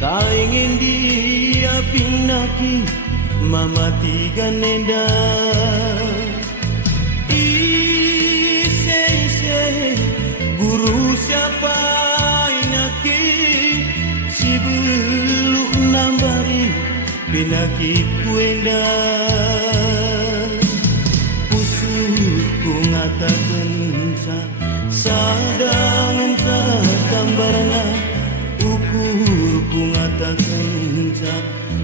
Kaingin dia pinaki mamati ganenda ise guru siapa inaki si belu nambari pinaki kuenda usulku ngatakan sadangan gambarna ukurku ngatakan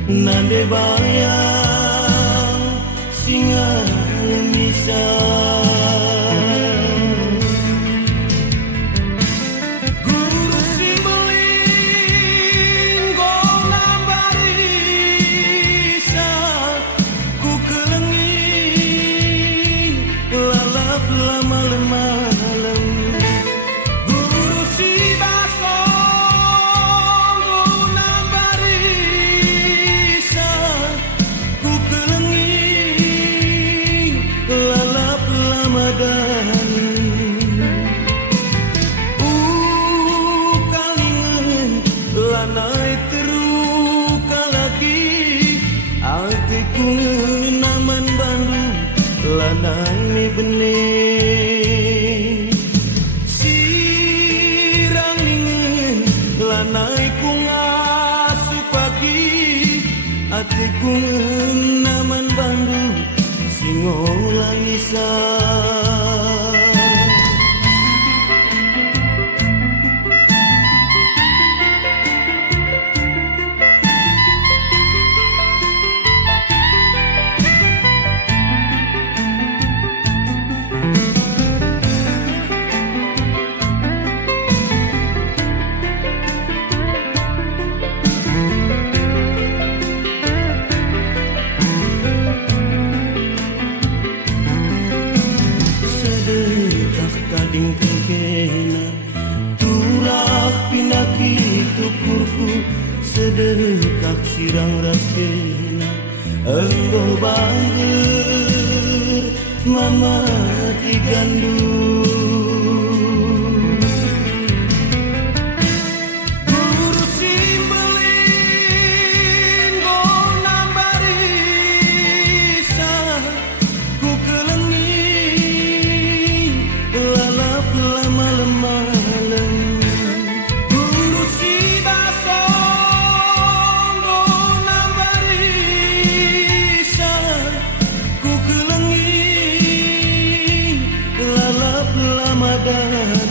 nande bayang singa lemisa guru simbeling golam barisa ku kelengi lalap lama malam guru si basong gunam barisa ku kelengi lalap lama dan kalingan lanai teruka lagi artiku naman Bandung lanai mi benih sirang ingin lanai ku ngasuh pagi artiku naman Bandung singolang isa kading kena turak pinaki tukurku sedekah sirang raskena engkau banget mama digandung guru simbeling gonam barisa ku kelengi lalap lama malam guru si basong gonam barisa ku kelengi lalap lama dan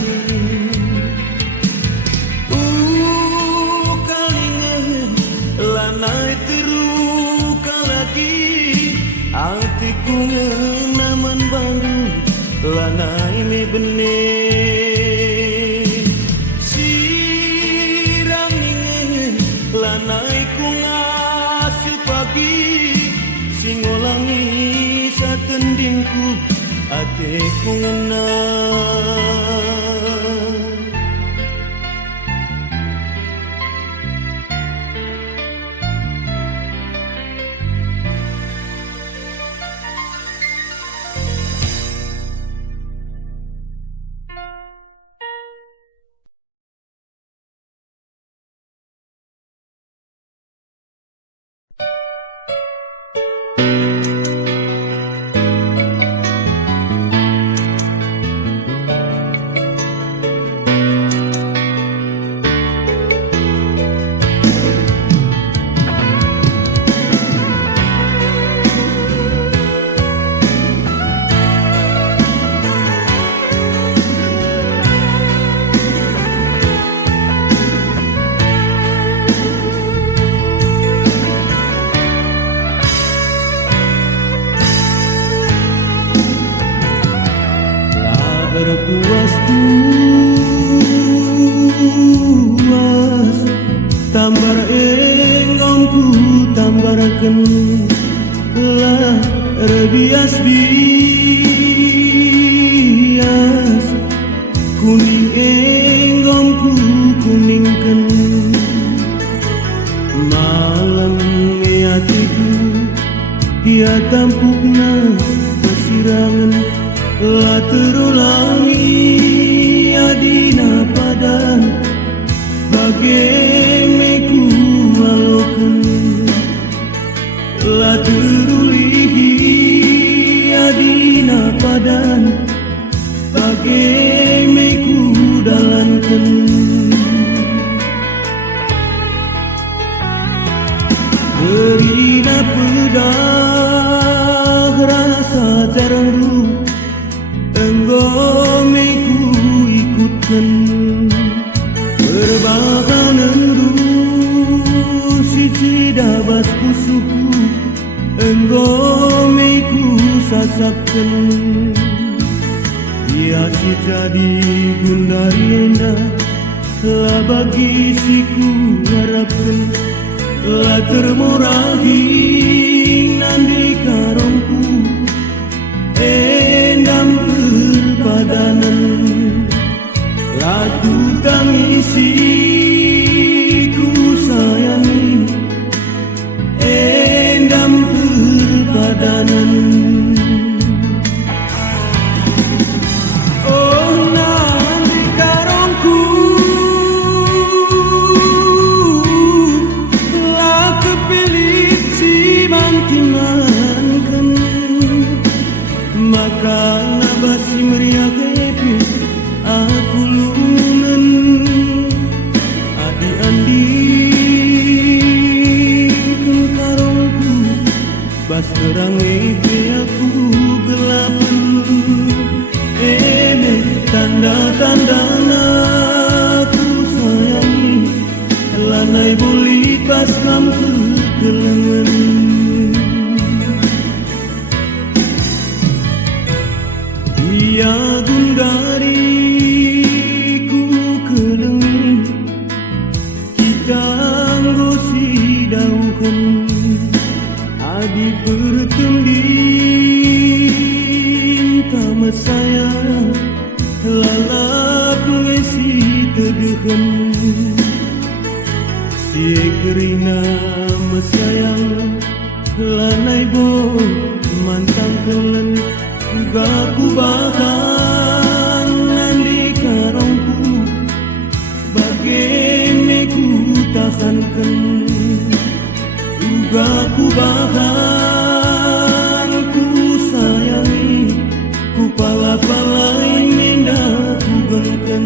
kalingan lanai teruka lagi artiku naman Bandung lanai mi benih sirang ingin lanai ku ngasuh pagi singolangi satendingku atiku ngenang Rebias-bias kuning enggomku kuningkan malam hatiku dia tampukna kesirangan lah terulangi adina padan bagemeku walokan lah terulihi adina padan bagemeku dalankan berina pedah rasa terenggu enggomeku ikutkan berbahanan si cidabas pusuku enggomeku sasapkan ia si jadi gundari endah telah bagi siku harapkan lah termurahi nandi karongku endam perpadanan lah ku tangisi ku sayangi endam perpadanan. Maka nabasi meriah kepi aku lunan adi-andi kengkarongku bas terang epe aku gelapan ene tanda-tanda aku sayangi lanai bulit bas kamku kelengan ia gundariku kelengi kita nggosi dauhan adi pertendin tama sayang lalap ngesi tedehan si kerina mesayang lanai bo mantang kelen gaku bahkan nandi karongku bagemeku tahankan gaku bahkan ku sayangi ku pala-palai mendah ku gengkan.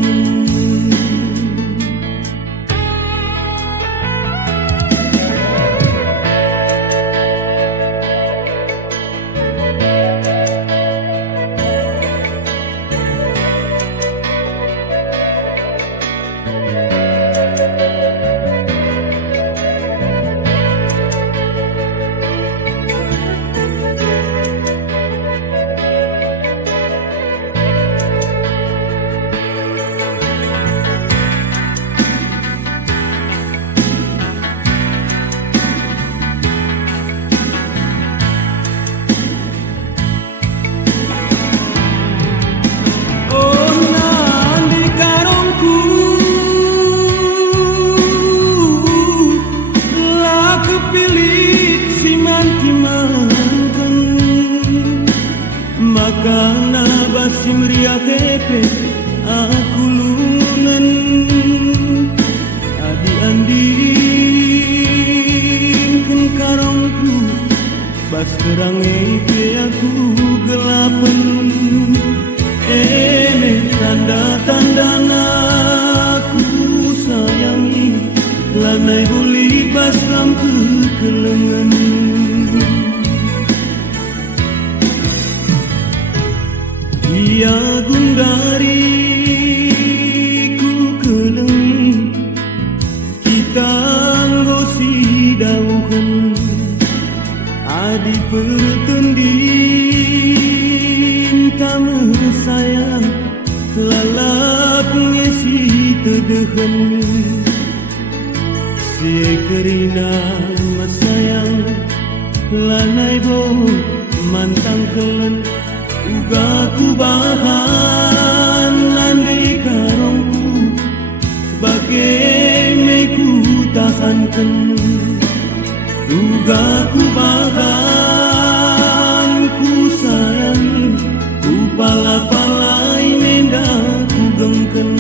Karena basi meriah kepe aku lunan adi-andin kengkarongku bas terang epe aku gelapan ene tanda-tanda aku sayangi lanai bulit bas lampu kelengan ia gundariku kelengi kita nggosi dauhan adi pertendin tamu sayang lalap ngesi tedehan si kerina masayang lanai bo man bahan landai karongku bagai meku tahankan duga ku bahan ku sayangi ku pala-palai menda ku gengken.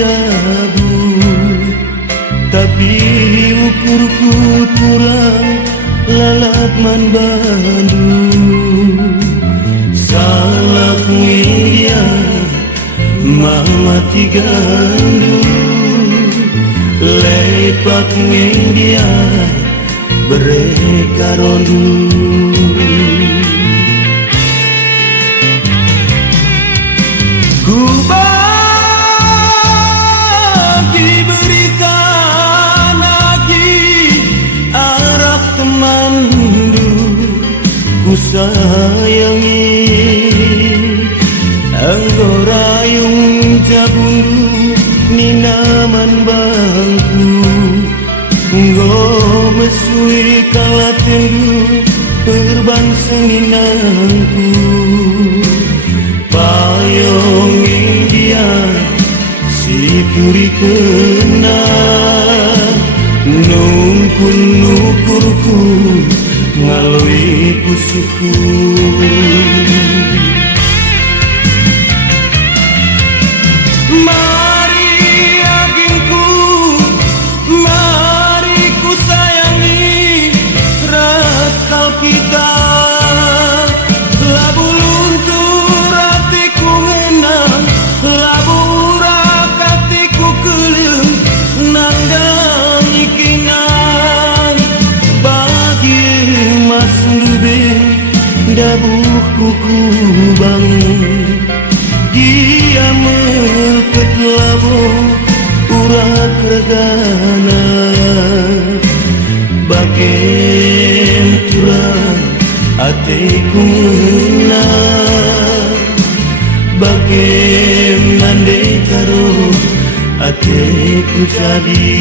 cabut, tapi ukurku kurang lalap man bandu. Salah dia mama tigandu, lepak dia berekarondu. Ku bagi berita lagi arah temandu, ku sayangi anggorayung jabundu ninaman bangku. Nggo mesui kalatendu perban seninangku. Payung India si puri kena nungkun nukurku ngalui pusuku. Mari agingku, mari ku sayangi rasal kita. Labu luntur hatiku ngenang, labu urak hatiku kelem, nandang ikinan. Bagi mas lube dabuh kuku bang, dia meket labu urak regana. Bagen turang hatiku menang, bagen mandai karo hatiku jadi.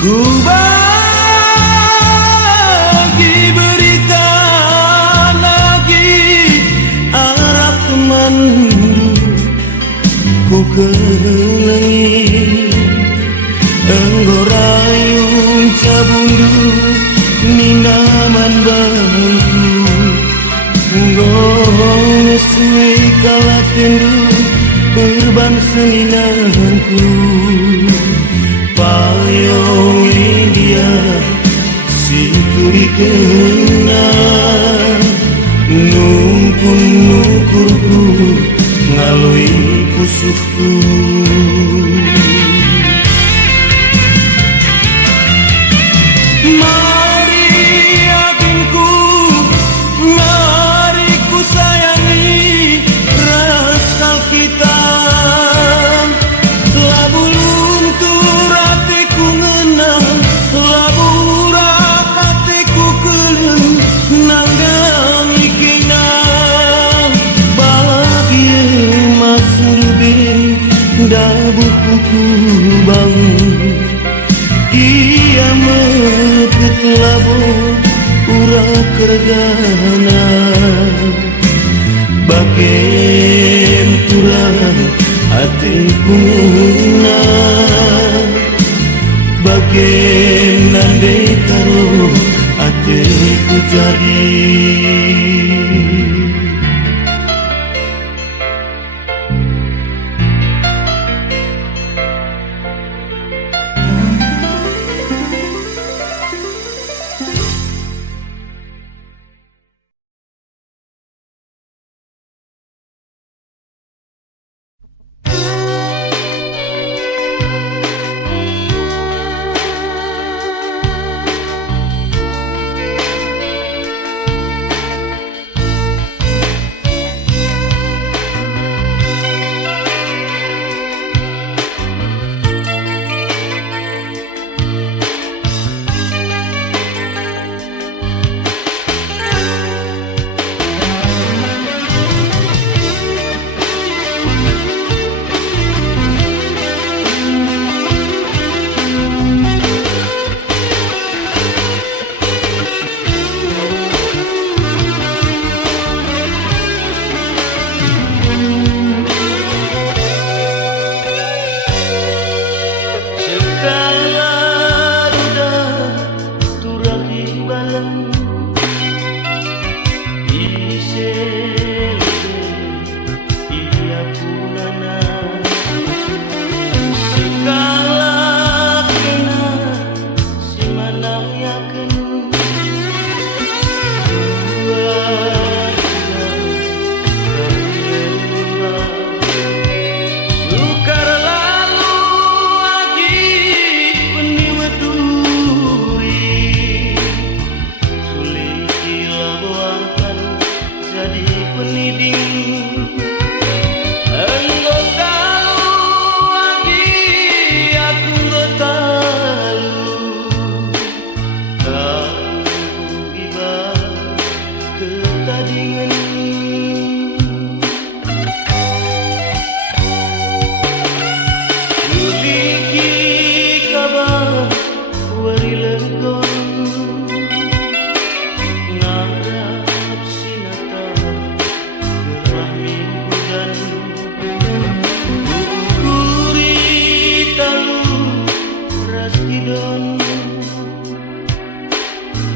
Ku bagi berita lagi arah temandu, ku kelengi anggorayung cabundu ninaman bangku. Nggo mesui kalatendu perban seninangku. Payung India si turi kena nungkun nukurku ngalui pusuhku. Mari agingku, mari ku sayangi rasal kita. Labu luntur hatiku ngenang, labu urak hatiku kelem, nanggang ikinan. Bagi mas lube dabuh kuku bang, dia meket labu urak regana. Bagen turang hatiku menang, bagen nandai karo hatiku jadi.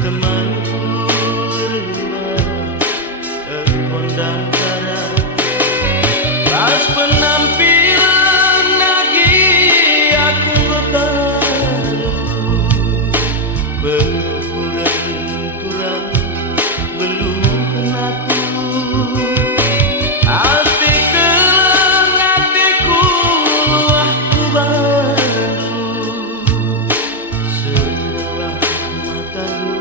temanku rimba kondang kara pas penampilan lagi aku berbaru berkurang belum kenaku hatiku aku bandu setelah matamu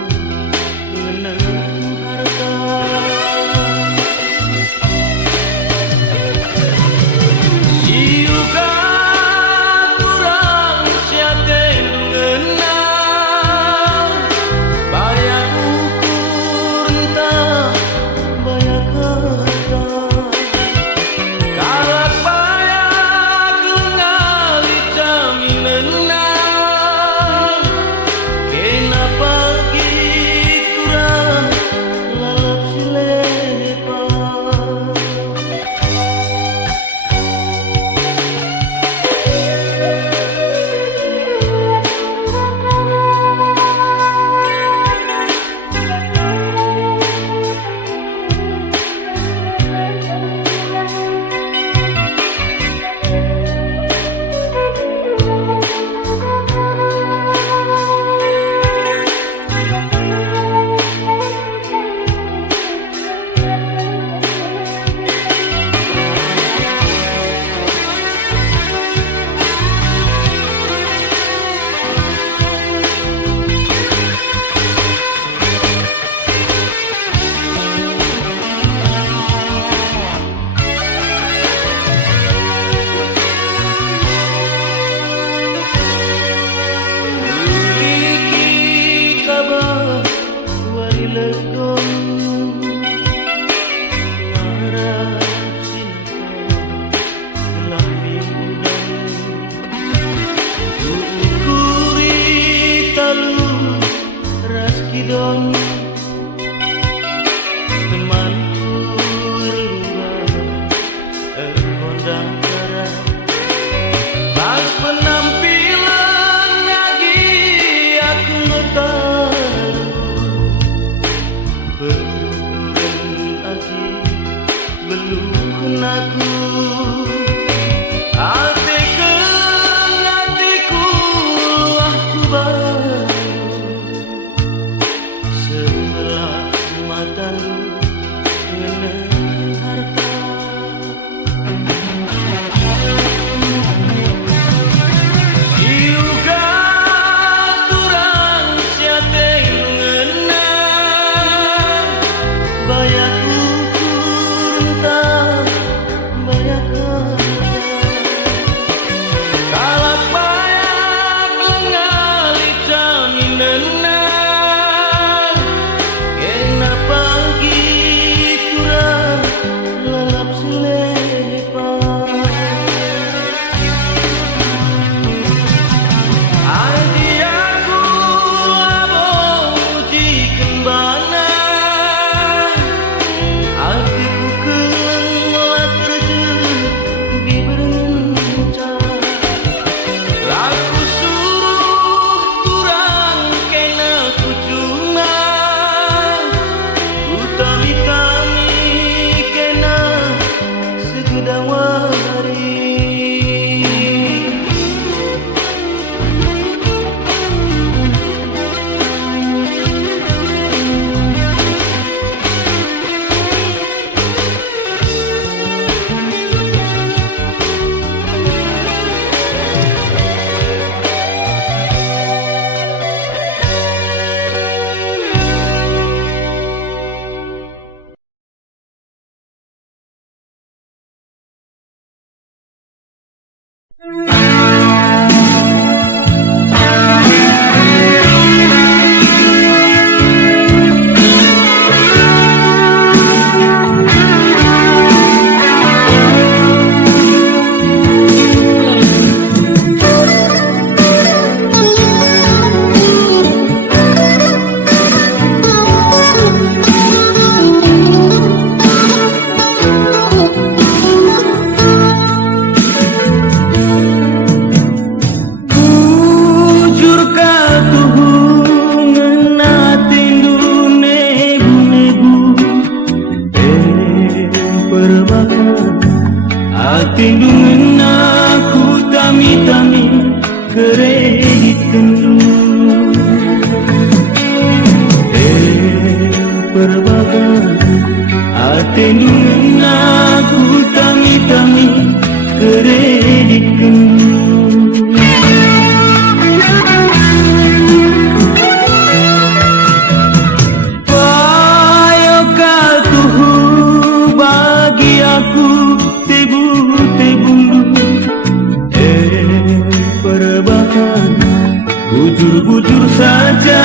bujur-bujur saja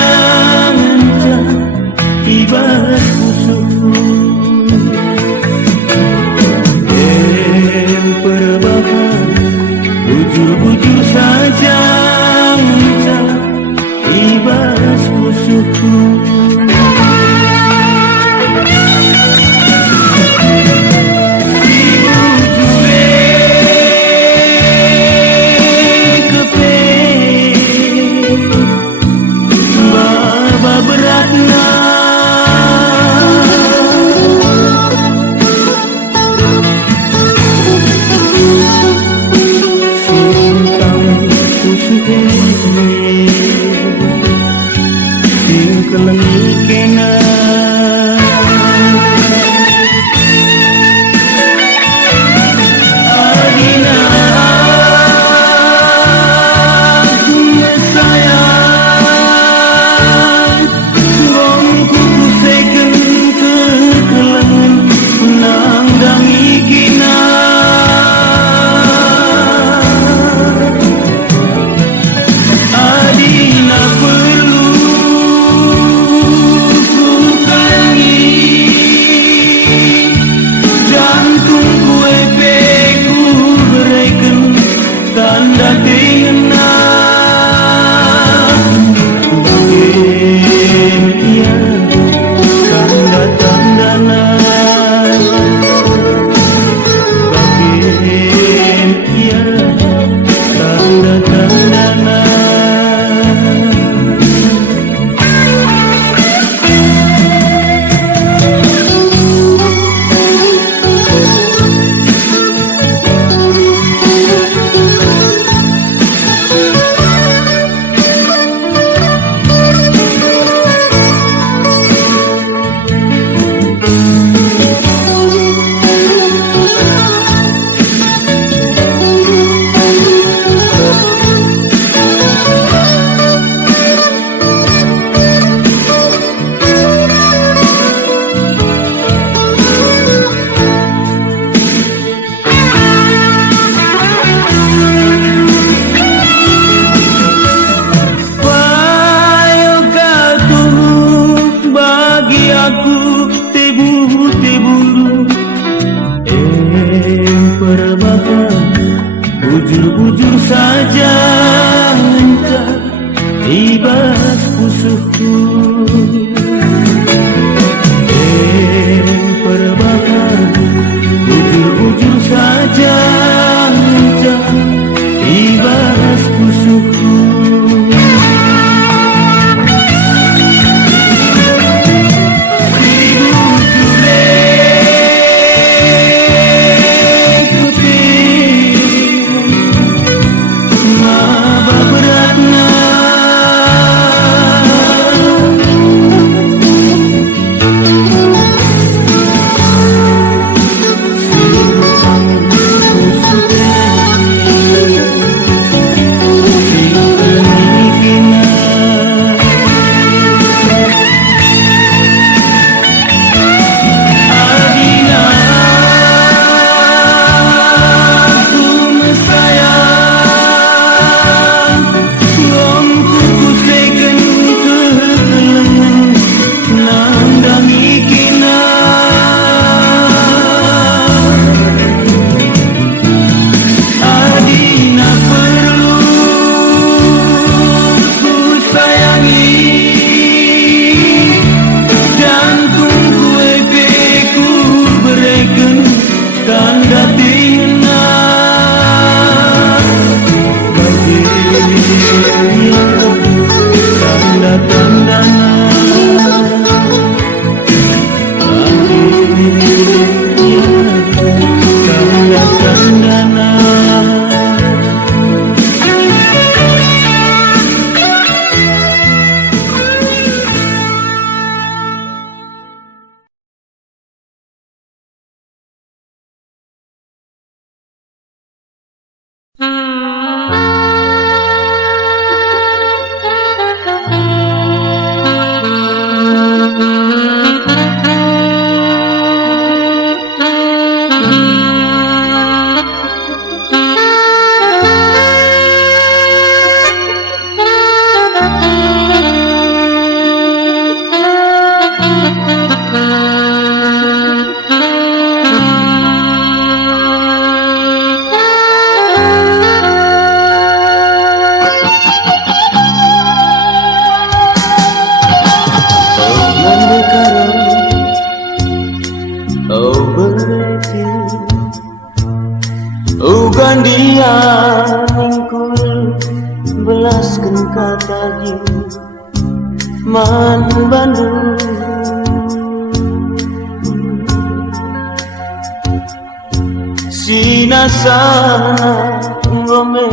ibarat musuhku. Perbahan bujur-bujur saja ibarat musuhku. Bujur-bujur saja ibarat musuhku. Perbahan bujur-bujur saja ibarat musuhku. man Bandung. Sinasana ngome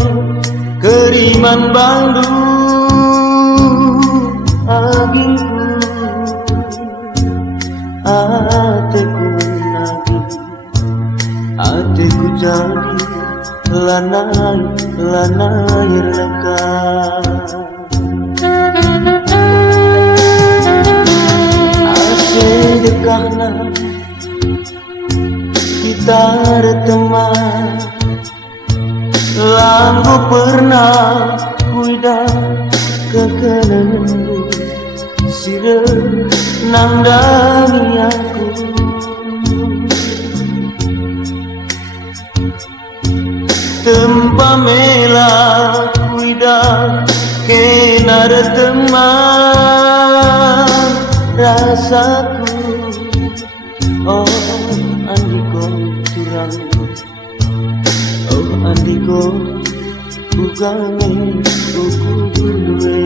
keriman Bandung agingku ateku nagi ateku jadi lanai leka sedekahna kita teman langgu pernah kuida kekenangan sire nangdangi aku tempa mela kuida kenar teman rasaku oh andiko turang oh andiko ugame uku duwe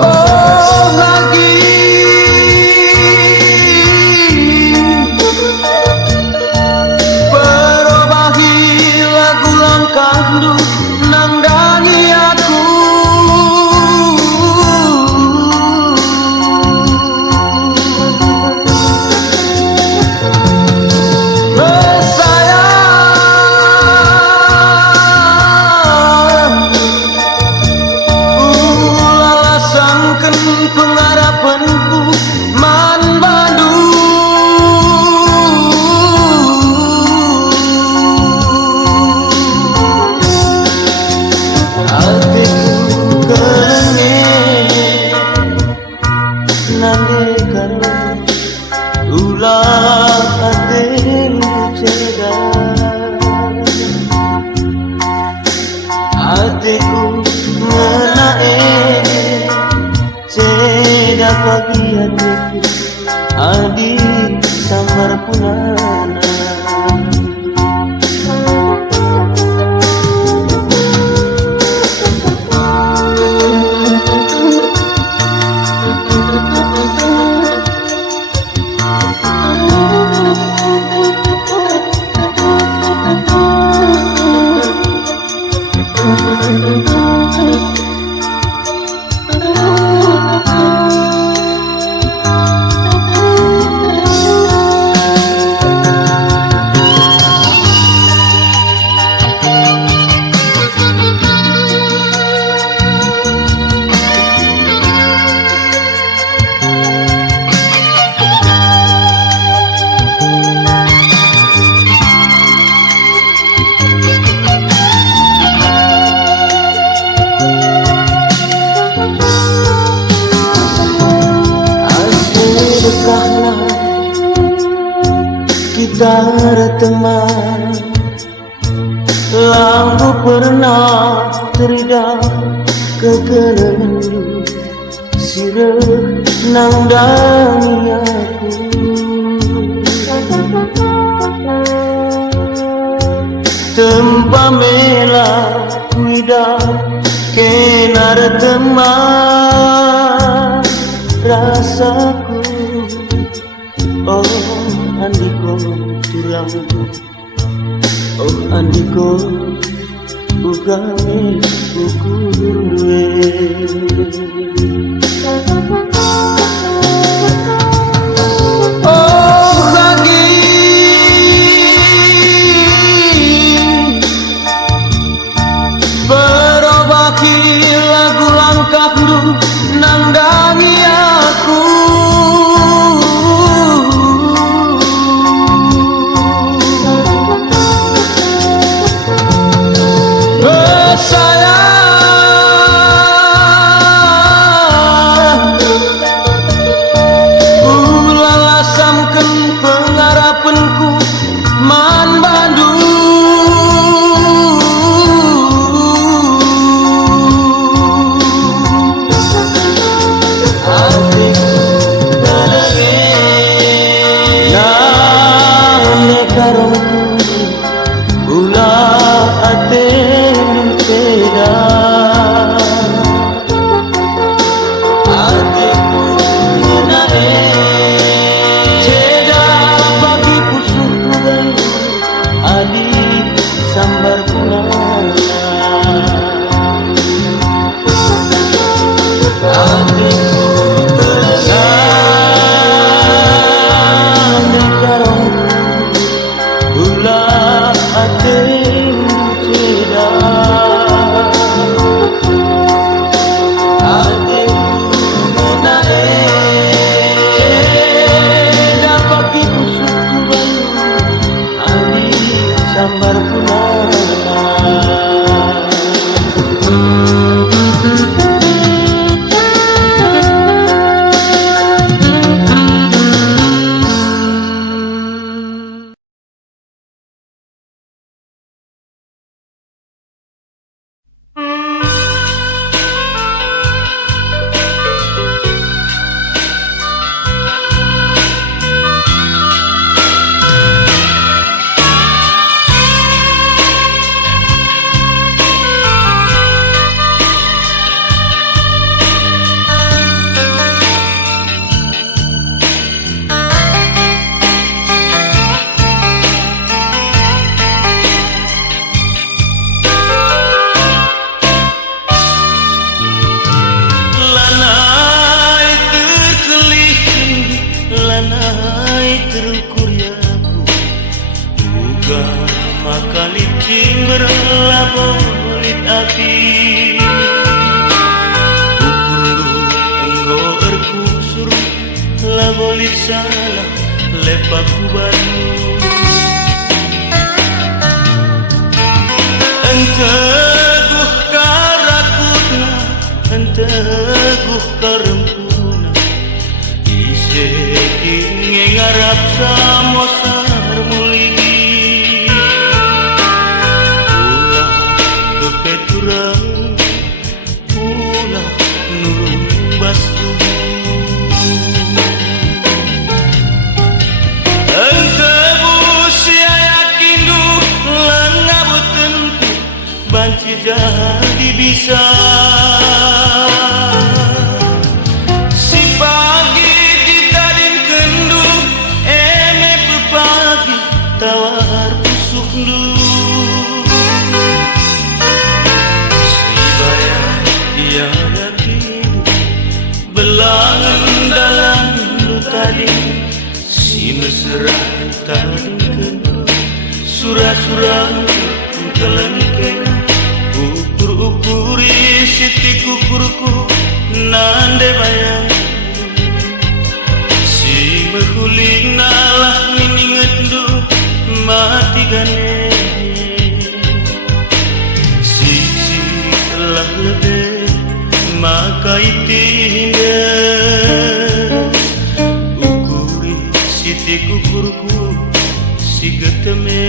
oh lagi perubahi lagu langkahmu nangdangi aku pengharapanku man Bandung hatiku kerenge nande karo ulah hatiku cedar hatiku menae seda pagi hatiku adik samar punana kita teman langgu pernah terida kekenangan sire nangdangi aku tempa mela kuida kenar teman rasaku oh andiko turang oh andiko ugame ukur duwe oh lagi perobaki lagu langkahmu nangdangi aku sayang punana. Hatiku terasa karongku ulah hatimu cedak. Hatiku menaik dapat dibusukku bayu ali sambar punana. Jadi bisa si pagi ditadin kendu eme pepagi tawar pusuk du si bayar dia yakin belangan dalam lu tadi si mesra tadin kendu surah-surah kelengkeng ukur-ukuri siti kukurku nande bayang si berkuling nalah mini ngendu mati gane si telah lebih maka itinga ukuri siti kukurku si geteme.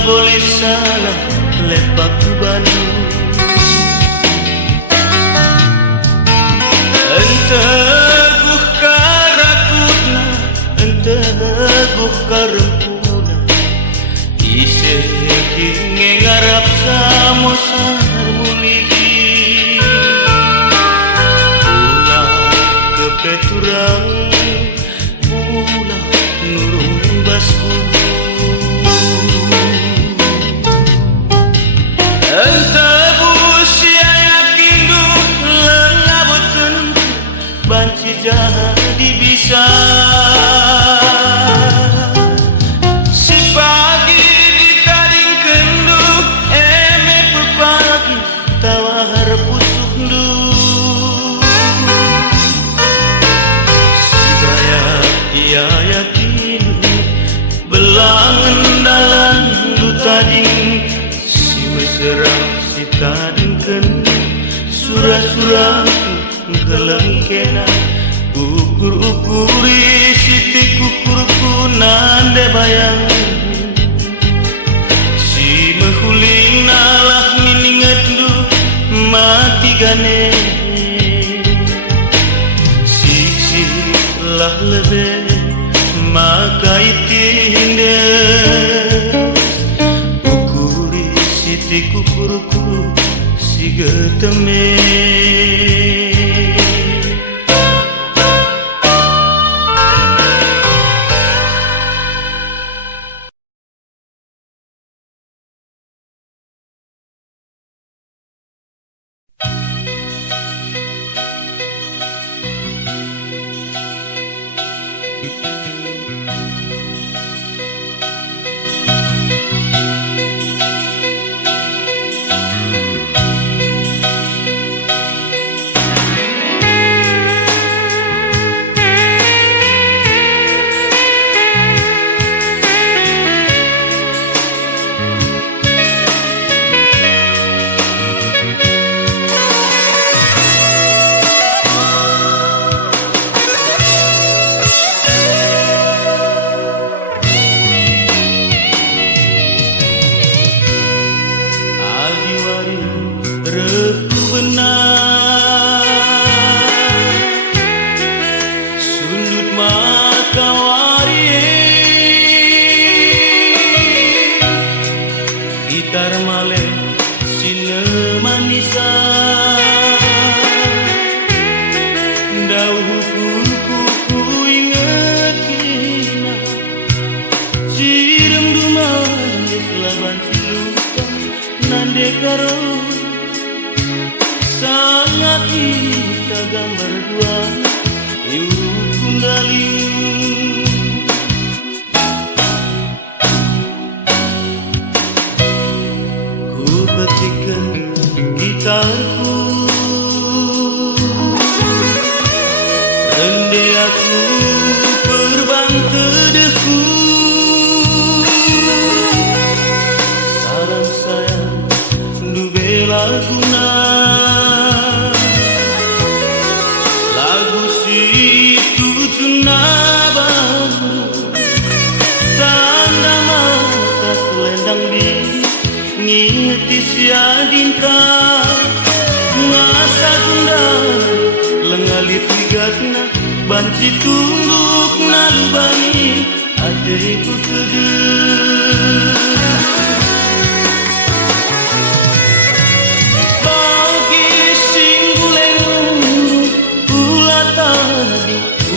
Boleh salah lepak banu enteguh karakutna enteguh karempuna ise kinge ngarap samosar muligi ulah kepeturang ulah nurung basku gane lah lebih makai tinde ukuri siti kukurku si geteme sangat kita gambar dua iu kundali ku petikan gitarku rende aku perbang teduhku salam sayang du bela guna lagu situ junabah tanda mata selendang di ngingeti siadinta ngasa gunda lengalit ligatna banci tungguk nalubani adeku teduh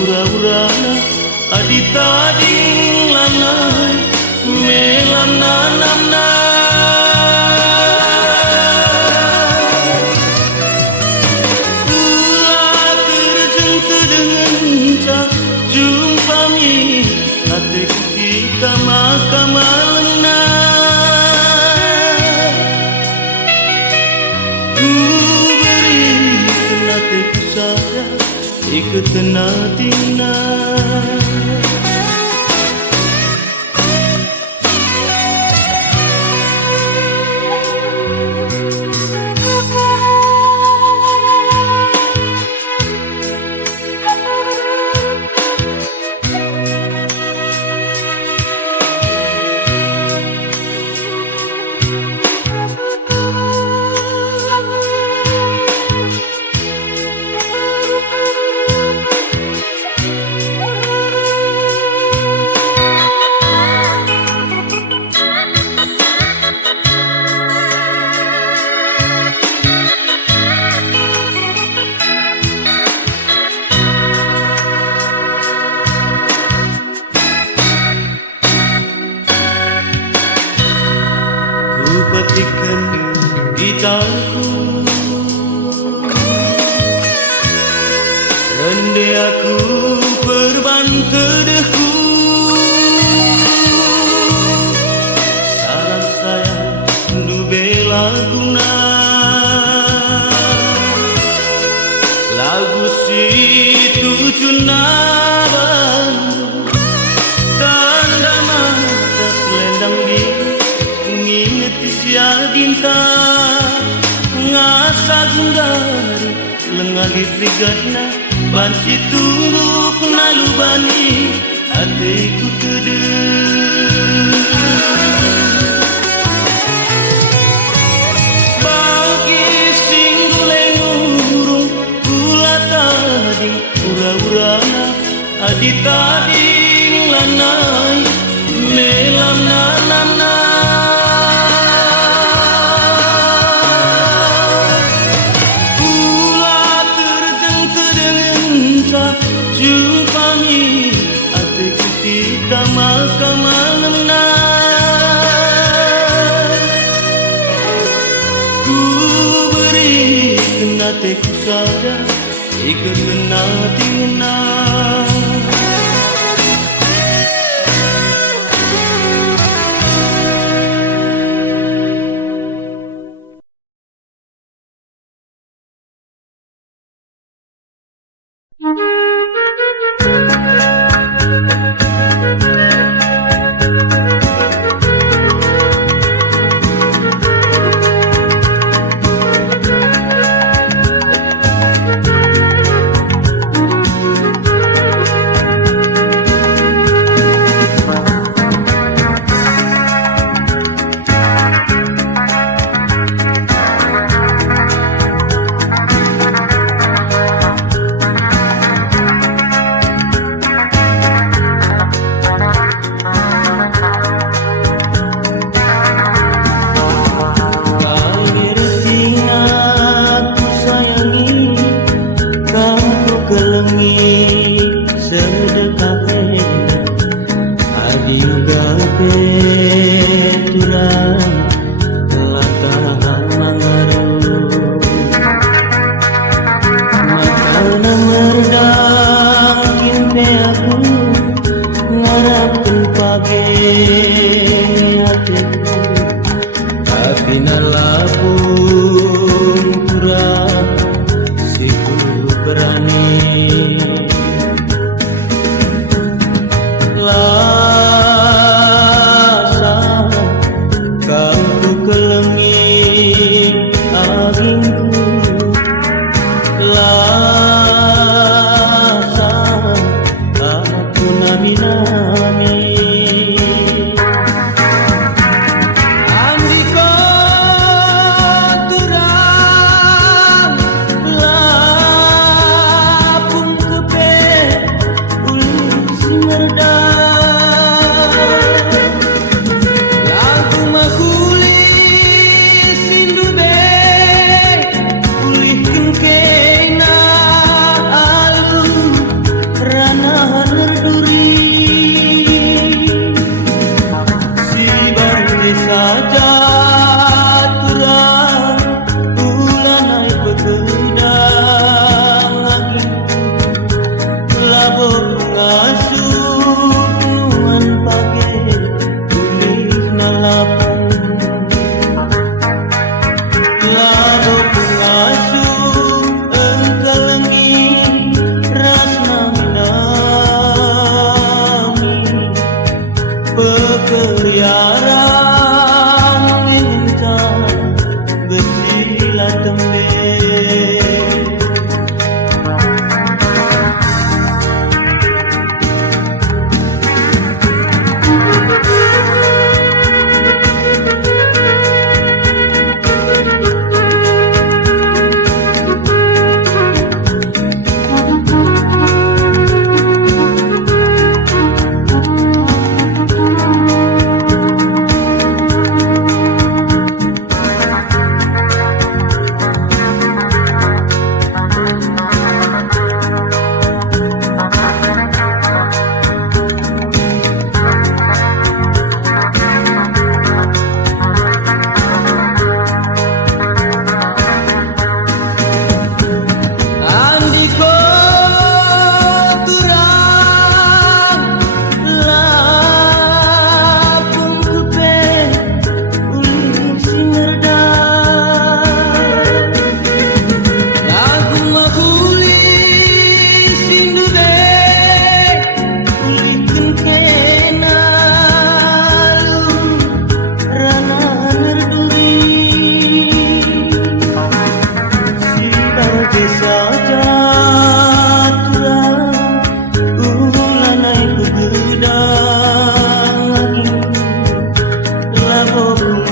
ura-urana adita ding lanai melam nanamna ula terjeng terdengenca jumpa mi hatiku kita makamalena ku beri hatiku saya ikut tenatina petikan gitarku rende aku perban teduhku salam sayang du bela guna lagu situ junabah tanda mata selendang di siadinta ngasa gundari lengalit ligatna banci tungguk nalubani hatiku teduh bagi singgulengu kena tina.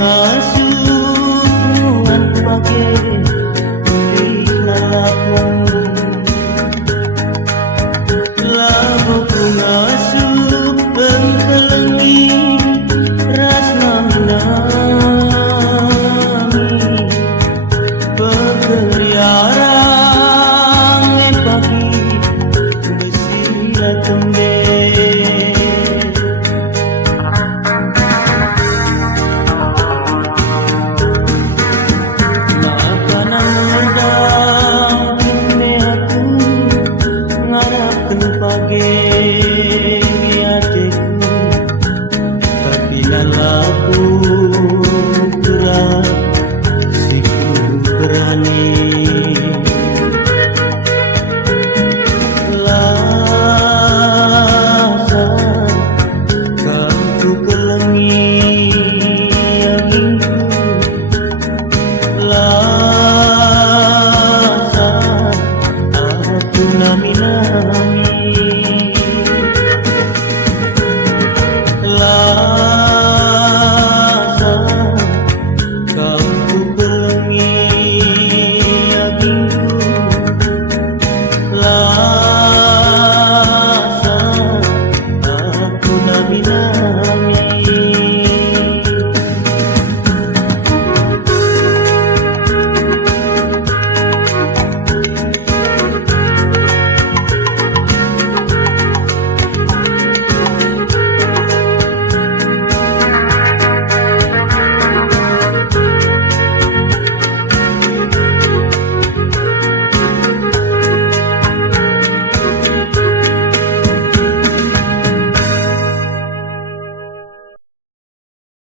Masih